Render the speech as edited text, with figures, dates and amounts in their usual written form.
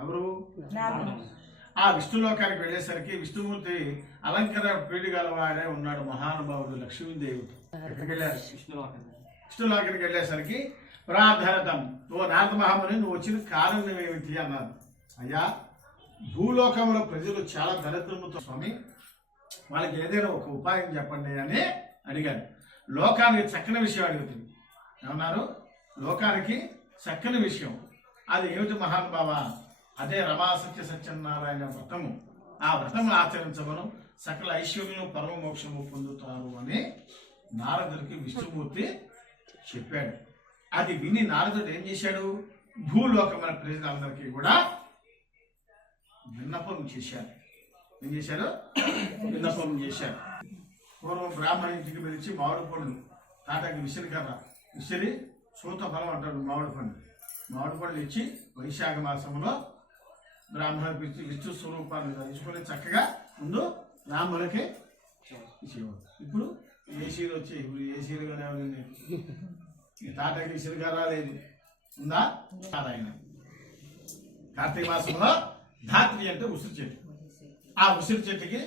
ఎవరు? ఆ విష్ణులోకానికి వెళ్ళేసరికి విష్ణుమూర్తి అలంకర పీడి గలవాడే ఉన్నాడు మహానుభావుడు లక్ష్మీదేవి. ఎక్కడికి వెళ్ళారు? విష్ణులోకానికి వెళ్ళేసరికి ప్రార్థనతం, ఓ నారద మహాముని నువ్వు వచ్చిన కారణం ఏమిటి అన్నారు. అయ్యా, భూలోకంలో ప్రజలు చాలా దరిద్రముతో స్వామి, వాళ్ళకి ఏదైనా ఒక ఉపాయం చెప్పండి అని అడిగారు. లోకానికి చక్కని విషయం అడుగుతుంది. ఏమన్నారు? లోకానికి చక్కని విషయం. అది ఏమిటి మహానుభావ? అదే రమా సత్యనారాయణ వ్రతము. ఆ వ్రతము ఆచరించమను సకల ఐశ్వర్యం పరమ మోక్షము పొందుతారు అని నారదుడికి విష్ణుమూర్తి చెప్పాడు. అది విని నారదుడు ఏం చేశాడు? భూలోకమైన ప్రజలందరికీ కూడా విన్నపం చేశారు. ఏం చేశారు? విన్నపం చేశారు. పూర్వం బ్రాహ్మణ ఇంటికి పిలిచి మామిడి పండు తాటకి విసిరికర్ర విసిరి సూత ఫలం అంటాడు. మామిడి పండ్లు ఇచ్చి వైశాఖ మాసంలో బ్రాహ్మణులకు పిలిచి విష్ణు స్వరూపాన్ని తెలుసుకొని చక్కగా ముందు బ్రాహ్మణులకి ఇచ్చేవాడు. ఇప్పుడు ఏసీలు వచ్చాయి. ఇప్పుడు ఏసీలు కానీ ఈ తాటకి విసిరికర్ర లేదు. ఉందా? నారాయణ. కార్తీక మాసంలో ధాత్రి అంటే ఉసిరి చెట్టు. ఆ ఉసిరి చెట్టుకి